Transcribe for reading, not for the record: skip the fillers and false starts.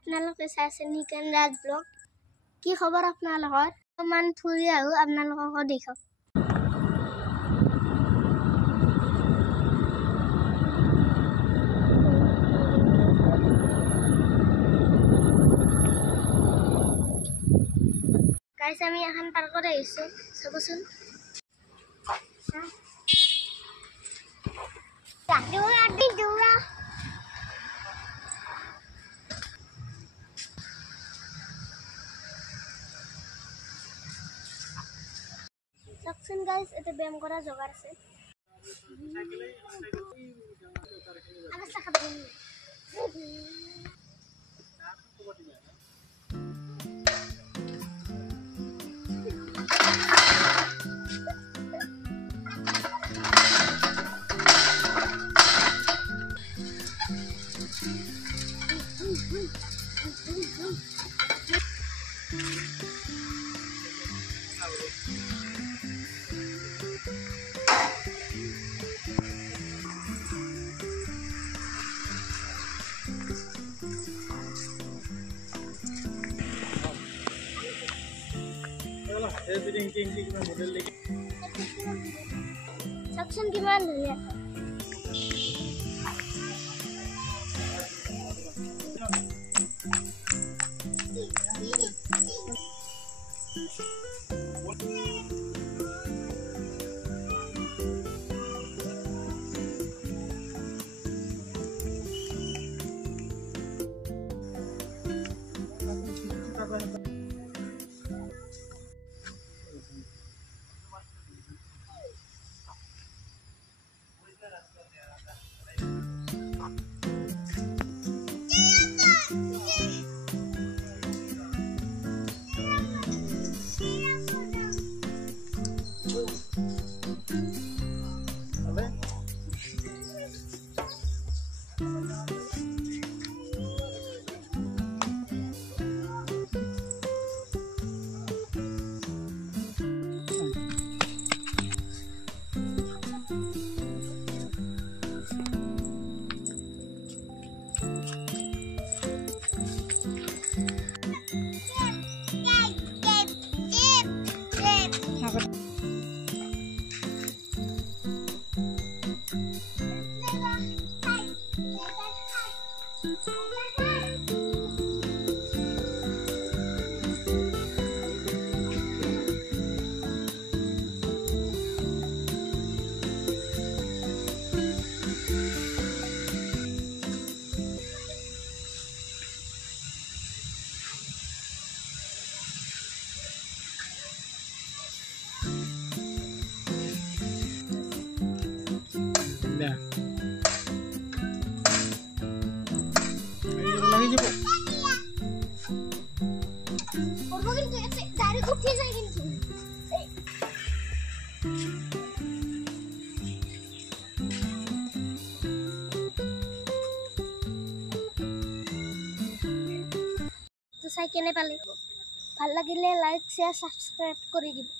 আপোনালোকে চাইছে নিকেন ৰাজ ব্লগ। কি খবৰ আপোনালোকৰ? অকণমান ফুৰি আহোঁ, আপোনালোককো দেখাওক। গাইছ আমি এখন পাৰ্কত আহিছোঁ, চাবচোন। চাওকচোন গাইজ, এটা ব্যায়াম কৰা জগা আছে। চাওকচোন কিমান ধুনীয়া। চাই কেনে পালে ভাল লাগিলে লাইক, শ্বেয়াৰ, ছাবস্ক্ৰাইব কৰি দিব।